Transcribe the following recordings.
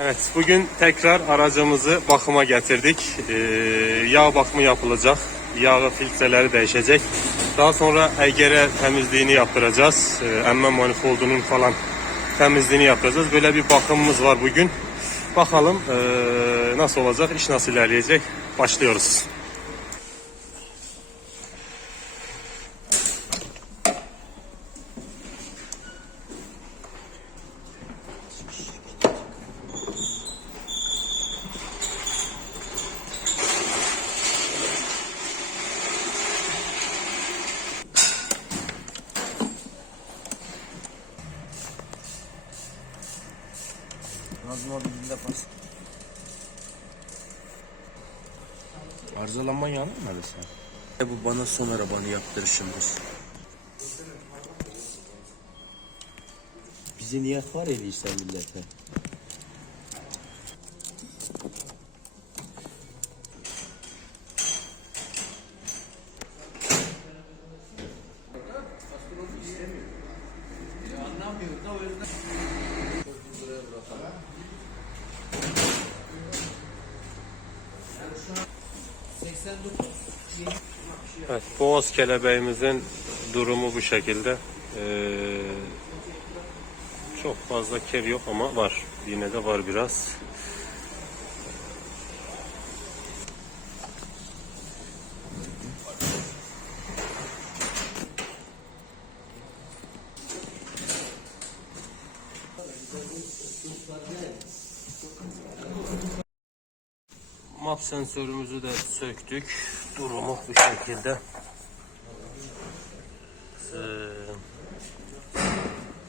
Evet, bugün tekrar aracımızı bakıma getirdik. Ee, yağ bakımı yapılacak. Yağ filtreleri değişecek. Daha sonra egere temizliğini yaptıracağız. Ee, emme manifoldunun falan temizliğini yapacağız. Böyle bir bakımımız var bugün. Bakalım ee, nasıl olacak, iş nasıl ilerleyecek. Başlıyoruz. E bu bana son arabanı yaptırışımdır. Bize niyet var işte millete. Evet, boğaz kelebeğimizin durumu bu şekilde. Ee, çok fazla ker yok ama var. Yine de var biraz. Map sensörümüzü de söktük. Durumu bu şekilde. Ee,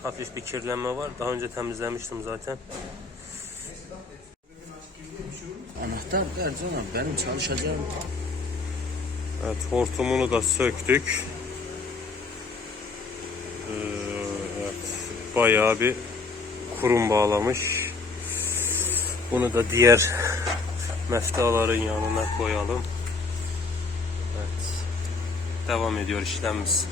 hafif bir kirlenme var. Daha önce temizlemiştim zaten. Anahtar der canım benim çalışacağım. Evet, hortumunu da söktük. Ee, evet, bayağı bir kurum bağlamış. Bunu da diğer meftaların yanına koyalım. Evet. Devam ediyor işlemimiz.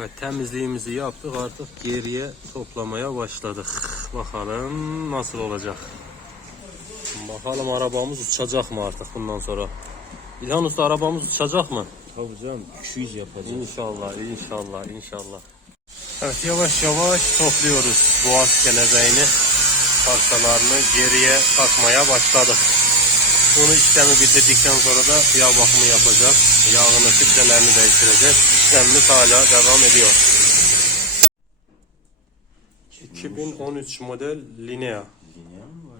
Evet temizliğimizi yaptık artık geriye toplamaya başladık. Bakalım nasıl olacak. Bakalım arabamız uçacak mı artık bundan sonra. İlhan Usta arabamız uçacak mı? Tabii canım. Küçüğüz yapacağız. İnşallah, inşallah, inşallah. Evet yavaş yavaş topluyoruz boğaz kelebeğini parçalarını geriye takmaya başladık. Bunu işlemi bitirdikten sonra da yağ bakımı yapacağız. Yağını filtrelerini değiştireceğiz. İşlemimiz hala devam ediyor. 2013 model Linea. Linea mı vardı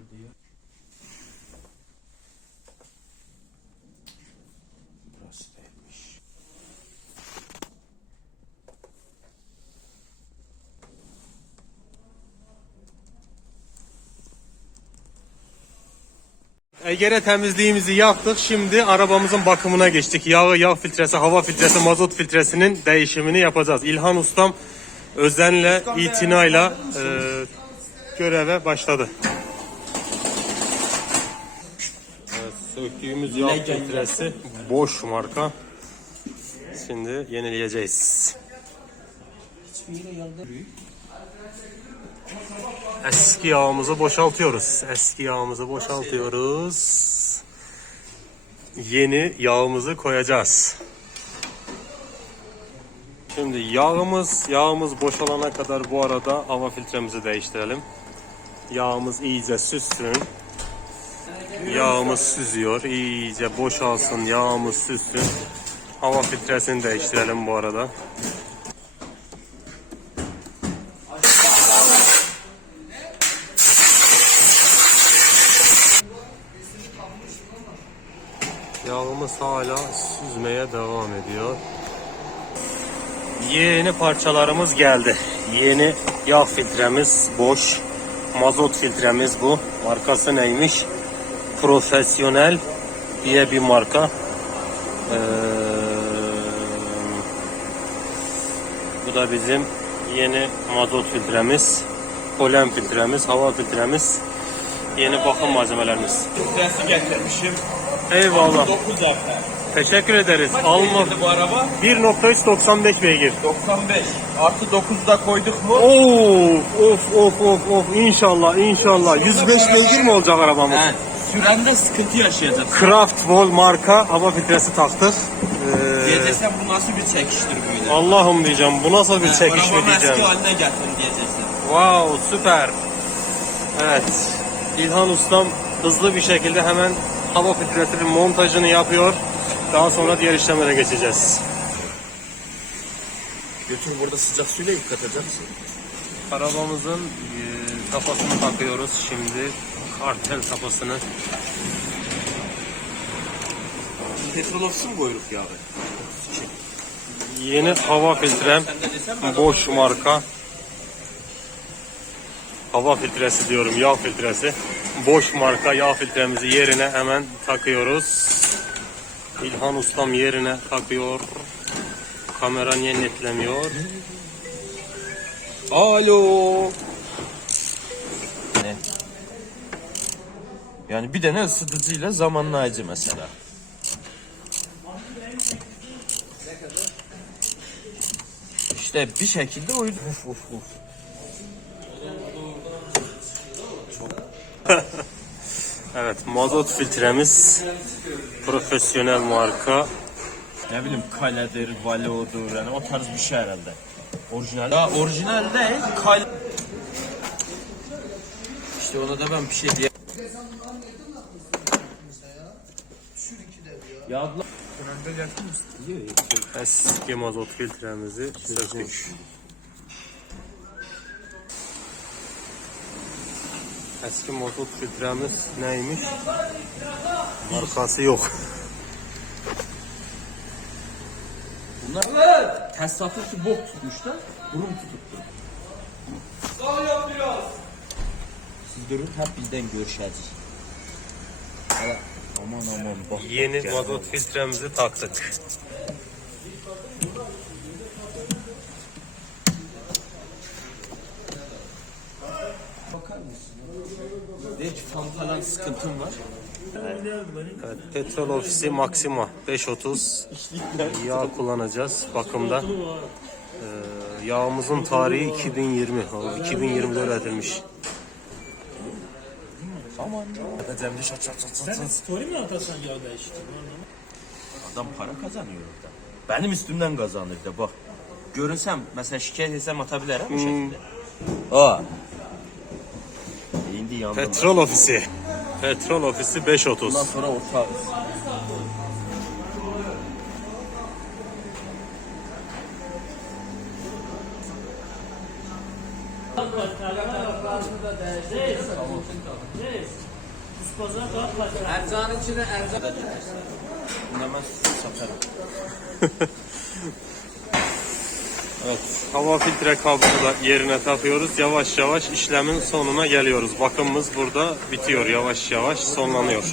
Egere temizliğimizi yaptık. Şimdi arabamızın bakımına geçtik. Yağı, yağ filtresi, hava filtresi, mazot filtresinin değişimini yapacağız. İlhan Ustam özenle, itinayla e, göreve başladı. Evet, söktüğümüz yağ filtresi boş marka. Şimdi yenileyeceğiz. Hiçbir yere Eski yağımızı boşaltıyoruz. Eski yağımızı boşaltıyoruz. Yeni yağımızı koyacağız. Şimdi yağımız yağımız boşalana kadar bu arada hava filtremizi değiştirelim. Yağımız iyice süssün. Yağımız süzüyor. iyice boşalsın. Yağımız süssün. Hava filtresini değiştirelim bu arada. Yağımız hala süzmeye devam ediyor. Yeni parçalarımız geldi. Yeni yağ filtremiz boş. Mazot filtremiz bu. Markası neymiş? Profesyonel diye bir marka. Ee, bu da bizim yeni mazot filtremiz. Polen filtremiz, hava filtremiz. Yeni bakım malzemelerimiz. Filtresi getirmişim. Eyvallah. 9 amper. Teşekkür ederiz. Alma Almadı bu araba. 1.395 beygir. 95. Artı 9 da koyduk mu? Of of of of of inşallah inşallah 105 beygir mi olacak arabamız? He. Sürende sıkıntı yaşayacağız. Kraft Vol marka hava filtresi taktık. Ee, Diyeceksen bu nasıl bir çekiştir böyle? Allah'ım diyeceğim bu nasıl bir çekiş mi diyeceğim. eski haline getirin diyeceksin. Wow süper. Evet. İlhan Ustam hızlı bir şekilde hemen hava filtresinin montajını yapıyor. Daha sonra diğer işlemlere geçeceğiz. Götür burada sıcak suyla yıkatacağız. Arabamızın e, kafasını takıyoruz şimdi. Kartel kafasını. Petrol ofisi mi koyduk ya? Yeni hava filtrem. Boş marka. Hava filtresi diyorum, yağ filtresi. Boş marka yağ filtremizi yerine hemen takıyoruz. İlhan Ustam yerine takıyor. Kamera niye netlemiyor? Alo. Ne? Yani bir tane ısıtıcıyla zamanlayıcı mesela. İşte bir şekilde uydu. Uf uf uf. Evet, mazot filtremiz profesyonel marka. Ne bileyim kaledir, valodur yani o tarz bir şey herhalde. Orijinal. Ya orijinal değil, kal. İşte ona da ben bir şey diye. Ya abla. Eski mazot filtremizi sökmüş. Eski mazot filtremiz neymiş? Markası yok. Bunlar tesisatı bok tutmuşlar, burun tututtu. Sağ yap biraz. Siz görün hep bizden görüşeceğiz. Hala, Aman aman bak. Yeni bak mazot filtremizi taktık. De ki fan falan sıkıntım var. Evet, petrol ofisi Maxima 530 yağ kullanacağız bakımda. Ee, yağımızın tarihi 2020. O 2020'de üretilmiş. Aman. De şat şat şat şat. Sen story mi atarsan ya da işte? Adam para kazanıyor orada. Benim üstümden kazanır da bak. Görünsem mesela şikayet etsem atabilir ha bu şekilde. Aa. Yandım. Petrol ofisi. Petrol ofisi 530. Bundan sonra ortağız. Erzanın içine erzan. Bunu hemen satarım. Evet, hava filtre kablını da yerine takıyoruz. Yavaş yavaş işlemin sonuna geliyoruz. Bakımımız burada bitiyor. Yavaş yavaş sonlanıyor.